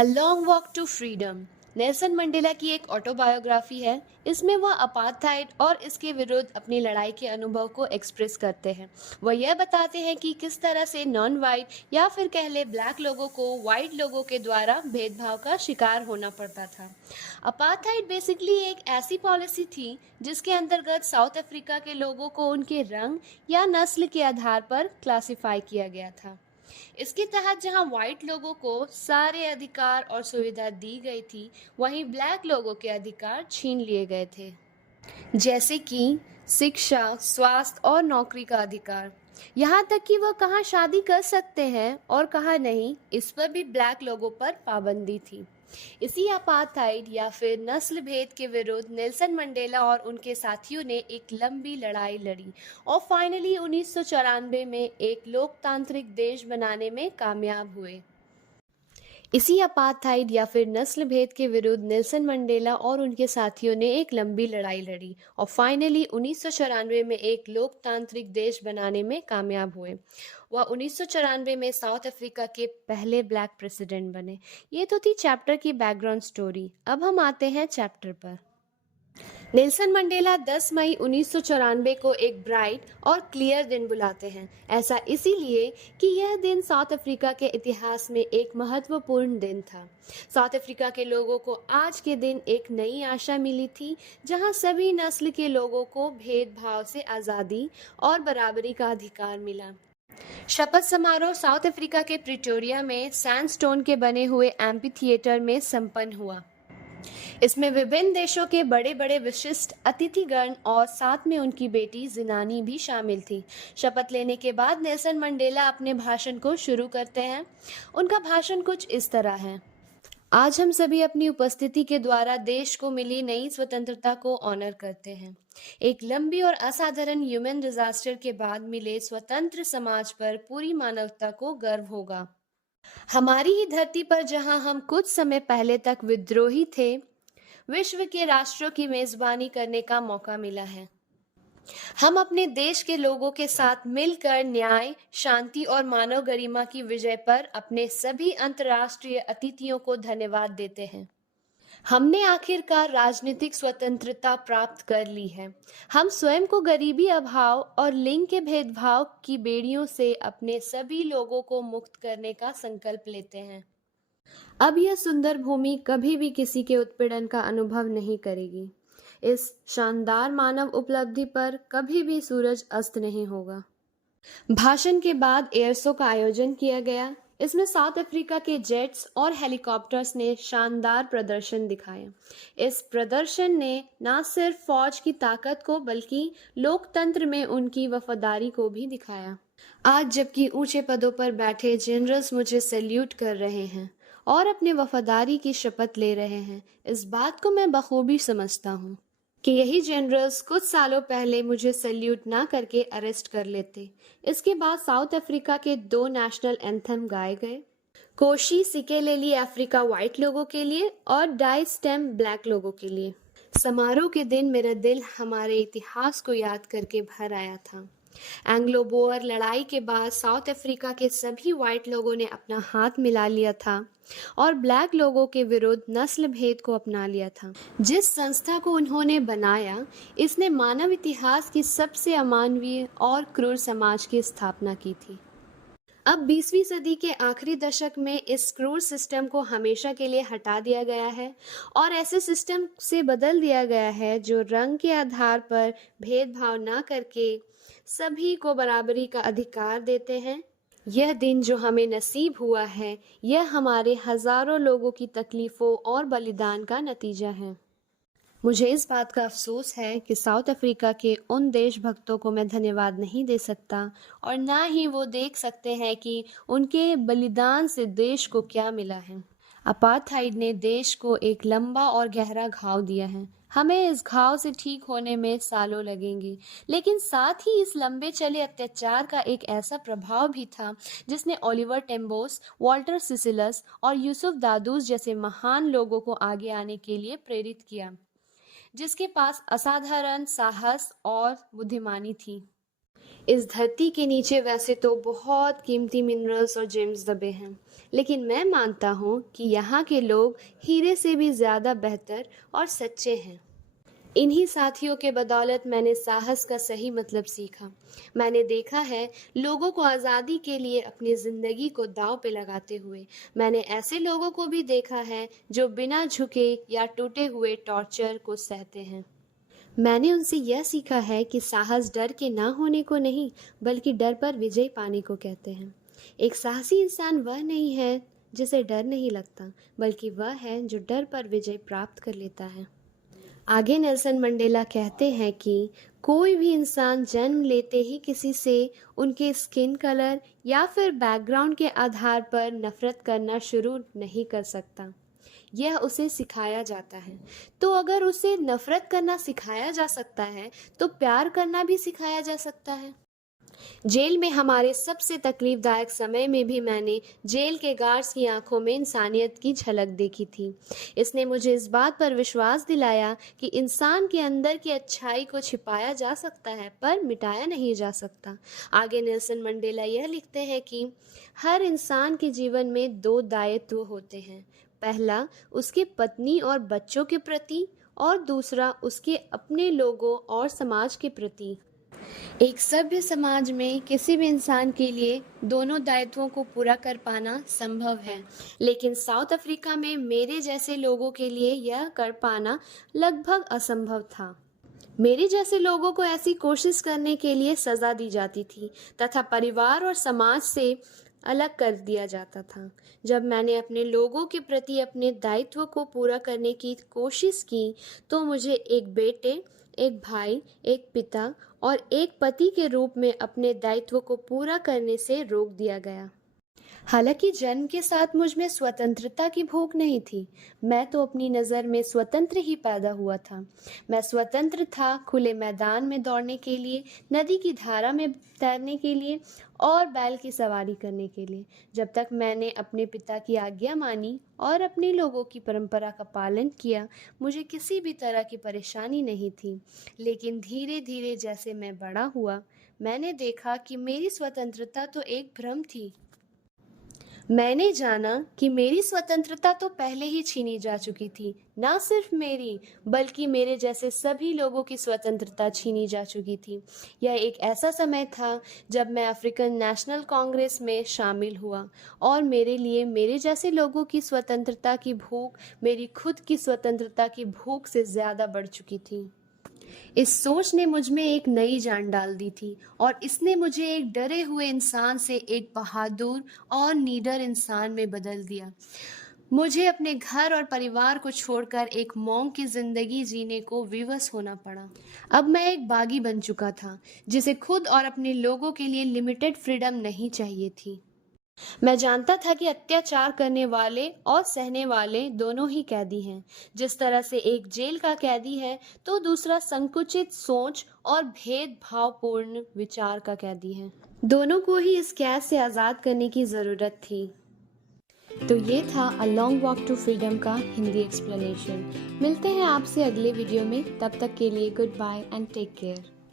A long walk to freedom Nelson Mandela की एक autobiography है। इसमें वह अपार्थाइड और इसके विरुद्ध अपनी लड़ाई के अनुभव को एक्सप्रेस करते हैं। वह यह बताते हैं कि किस तरह से नॉन वाइट या फिर कह ले ब्लैक लोगों को वाइट लोगों के द्वारा भेदभाव का शिकार होना पड़ता था। अपार्थाइड बेसिकली एक ऐसी पॉलिसी थी जिसके अंतर्गत साउथ अफ्रीका के लोगों को उनके रंग या नस्ल के आधार पर क्लासिफाई किया गया था। इसके तहत जहां व्हाइट लोगों को सारे अधिकार और सुविधा दी गई थी, वहीं ब्लैक लोगों के अधिकार छीन लिए गए थे, जैसे कि शिक्षा, स्वास्थ्य और नौकरी का अधिकार। यहाँ तक कि वह कहाँ शादी कर सकते हैं और कहाँ नहीं, इस पर भी ब्लैक लोगों पर पाबंदी थी। इसी अपार्थाइड या फिर नस्ल भेद के विरुद्ध नेल्सन मंडेला और उनके साथियों ने एक लंबी लड़ाई लड़ी और फाइनली 1994 में एक लोकतांत्रिक देश बनाने में कामयाब हुए। इसी अपार्थाइड या फिर नस्ल भेद के विरुद्ध नेल्सन मंडेला और उनके साथियों ने एक लंबी लड़ाई लड़ी और फाइनली 1994 में एक लोकतांत्रिक देश बनाने में कामयाब हुए। वह 1994 में साउथ अफ्रीका के पहले ब्लैक प्रेसिडेंट बने। ये तो थी चैप्टर की बैकग्राउंड स्टोरी। अब हम आते हैं चैप्टर पर। नेल्सन मंडेला 10 मई 1994 को एक ब्राइट और क्लियर दिन बुलाते हैं। ऐसा इसीलिए कि यह दिन साउथ अफ्रीका के इतिहास में एक महत्वपूर्ण दिन था। साउथ अफ्रीका के लोगों को आज के दिन एक नई आशा मिली थी, जहां सभी नस्ल के लोगों को भेदभाव से आज़ादी और बराबरी का अधिकार मिला। शपथ समारोह साउथ अफ्रीका के प्रिटोरिया में सैंडस्टोन के बने एम्फी थिएटर में संपन्न हुआ। इसमें विभिन्न देशों के बड़े बड़े विशिष्ट अतिथिगण और साथ में उनकी बेटी जिनानी भी शामिल थी। शपथ लेने के बाद नेल्सन मंडेला अपने भाषण को शुरू करते हैं। उनका भाषण कुछ इस तरह है। आज हम सभी अपनी उपस्थिति के द्वारा देश को मिली नई स्वतंत्रता को ऑनर करते हैं। एक लंबी और असाधारण ह्यूमन डिजास्टर के बाद मिले स्वतंत्र समाज पर पूरी मानवता को गर्व होगा। हमारी ही धरती पर जहां हम कुछ समय पहले तक विद्रोही थे, विश्व के राष्ट्रों की मेजबानी करने का मौका मिला है। हम अपने देश के लोगों के साथ मिलकर न्याय, शांति और मानव गरिमा की विजय पर अपने सभी अंतर्राष्ट्रीय अतिथियों को धन्यवाद देते हैं। हमने आखिरकार राजनीतिक स्वतंत्रता प्राप्त कर ली है। हम स्वयं को गरीबी, अभाव और लिंग के भेदभाव की बेड़ियों से अपने सभी लोगों को मुक्त करने का संकल्प लेते हैं। अब यह सुंदर भूमि कभी भी किसी के उत्पीड़न का अनुभव नहीं करेगी। इस शानदार मानव उपलब्धि पर कभी भी सूरज अस्त नहीं होगा। भाषण के बाद एयर शो का आयोजन किया गया। इसमें साउथ अफ्रीका के जेट्स और हेलीकॉप्टर्स ने शानदार प्रदर्शन दिखाया। इस प्रदर्शन ने न सिर्फ फौज की ताकत को बल्कि लोकतंत्र में उनकी वफादारी को भी दिखाया। आज जबकि ऊंचे पदों पर बैठे जनरल्स मुझे सैल्यूट कर रहे हैं और अपने वफादारी की शपथ ले रहे हैं, इस बात को मैं बखूबी समझता हूँ कि यही जनरल्स कुछ सालों पहले मुझे सैल्यूट ना करके अरेस्ट कर लेते। इसके बाद साउथ अफ्रीका के 2 नेशनल एंथम गाए गए, कोशी सिकेलेली अफ्रीका वाइट लोगों के लिए और डाई स्टेम ब्लैक लोगों के लिए। समारोह के दिन मेरा दिल हमारे इतिहास को याद करके भर आया था। एंग्लो बोअर लड़ाई के बाद साउथ अफ्रीका के सभी वाइट लोगों ने अपना हाथ मिला लिया था और ब्लैक लोगों के विरुद्ध नस्ल भेद को अपना लिया था। जिस संस्था को उन्होंने बनाया, इसने मानव इतिहास की सबसे अमानवीय और क्रूर समाज की स्थापना की थी। अब 20वीं सदी के आखिरी दशक में इस क्रूर सिस्टम को हमेशा के लिए हटा दिया गया है और ऐसे सिस्टम से बदल दिया गया है जो रंग के आधार पर भेदभाव न करके सभी को बराबरी का अधिकार देते हैं। यह दिन जो हमें नसीब हुआ है, यह हमारे हजारों लोगों की तकलीफों और बलिदान का नतीजा है। मुझे इस बात का अफसोस है कि साउथ अफ्रीका के उन देशभक्तों को मैं धन्यवाद नहीं दे सकता और ना ही वो देख सकते हैं कि उनके बलिदान से देश को क्या मिला है। अपार्थाइड ने देश को एक लंबा और गहरा घाव दिया है। हमें इस घाव से ठीक होने में सालों लगेंगे, लेकिन साथ ही इस लंबे चले अत्याचार का एक ऐसा प्रभाव भी था जिसने ओलिवर टेम्बोस, वॉल्टर सिसिलस और यूसुफ दादूस जैसे महान लोगों को आगे आने के लिए प्रेरित किया, जिसके पास असाधारण साहस और बुद्धिमानी थी। इस धरती के नीचे वैसे तो बहुत कीमती मिनरल्स और जेम्स दबे हैं, लेकिन मैं मानता हूँ कि यहाँ के लोग हीरे से भी ज़्यादा बेहतर और सच्चे हैं। इन्हीं साथियों के बदौलत मैंने साहस का सही मतलब सीखा। मैंने देखा है लोगों को आज़ादी के लिए अपनी ज़िंदगी को दांव पे लगाते हुए। मैंने ऐसे लोगों को भी देखा है जो बिना झुके या टूटे हुए टॉर्चर को सहते हैं। मैंने उनसे यह सीखा है कि साहस डर के ना होने को नहीं, बल्कि डर पर विजय पाने को कहते हैं। एक साहसी इंसान वह नहीं है जिसे डर नहीं लगता, बल्कि वह है जो डर पर विजय प्राप्त कर लेता है। आगे नेल्सन मंडेला कहते हैं कि कोई भी इंसान जन्म लेते ही किसी से उनके स्किन कलर या फिर बैकग्राउंड के आधार पर नफरत करना शुरू नहीं कर सकता। यह उसे सिखाया जाता है। तो अगर उसे नफरत करना सिखाया जा सकता है, तो प्यार करना भी सिखाया जा सकता है। जेल में हमारे सबसे तकलीफदायक समय में भी मैंने जेल के गार्ड्स की आंखों में इंसानियत की झलक देखी थी। इसने मुझे इस बात पर विश्वास दिलाया कि इंसान के अंदर की अच्छाई को छिपाया जा सकता है, पर मिटाया नहीं जा सकता। आगे नेल्सन मंडेला यह लिखते हैं कि हर इंसान के जीवन में दो दायित्व होते हैं। पहला उसके पत्नी और बच्चों के प्रति, और दूसरा उसके अपने लोगों और समाज के प्रति। एक सभ्य समाज में किसी भी इंसान के लिए दोनों दायित्वों को पूरा कर पाना संभव है, लेकिन साउथ अफ्रीका में मेरे जैसे लोगों के लिए यह कर पाना लगभग असंभव था। मेरे जैसे लोगों को ऐसी कोशिश करने के लिए सज़ा दी जाती थी तथा परिवार और समाज से अलग कर दिया जाता था। जब मैंने अपने लोगों के प्रति अपने दायित्व को पूरा करने की कोशिश की, तो मुझे एक बेटे, एक भाई, एक पिता और एक पति के रूप में अपने दायित्व को पूरा करने से रोक दिया गया। हालांकि जन्म के साथ मुझ में स्वतंत्रता की भूख नहीं थी। मैं तो अपनी नज़र में स्वतंत्र ही पैदा हुआ था। मैं स्वतंत्र था खुले मैदान में दौड़ने के लिए, नदी की धारा में तैरने के लिए और बैल की सवारी करने के लिए, जब तक मैंने अपने पिता की आज्ञा मानी और अपने लोगों की परंपरा का पालन किया। मुझे किसी भी तरह की परेशानी नहीं थी। लेकिन धीरे धीरे जैसे मैं बड़ा हुआ, मैंने देखा कि मेरी स्वतंत्रता तो एक भ्रम थी। मैंने जाना कि मेरी स्वतंत्रता तो पहले ही छीनी जा चुकी थी। ना सिर्फ मेरी, बल्कि मेरे जैसे सभी लोगों की स्वतंत्रता छीनी जा चुकी थी। यह एक ऐसा समय था जब मैं अफ्रीकन नेशनल कांग्रेस में शामिल हुआ, और मेरे लिए मेरे जैसे लोगों की स्वतंत्रता की भूख मेरी खुद की स्वतंत्रता की भूख से ज़्यादा बढ़ चुकी थी। इस सोच ने मुझ में एक नई जान डाल दी थी, और इसने मुझे एक डरे हुए इंसान से एक बहादुर और निडर इंसान में बदल दिया। मुझे अपने घर और परिवार को छोड़कर एक मॉन्क की जिंदगी जीने को विवश होना पड़ा। अब मैं एक बागी बन चुका था, जिसे खुद और अपने लोगों के लिए लिमिटेड फ्रीडम नहीं चाहिए थी। मैं जानता था कि अत्याचार करने वाले और सहने वाले दोनों ही कैदी हैं। जिस तरह से एक जेल का कैदी है, तो दूसरा संकुचित सोच और भेदभावपूर्ण विचार का कैदी है। दोनों को ही इस कैद से आज़ाद करने की ज़रूरत थी। तो ये था a long walk to freedom का हिंदी एक्सप्लेनेशन। मिलते हैं आपसे अगले वीडियो में। तब तक के लिए goodbye and take care.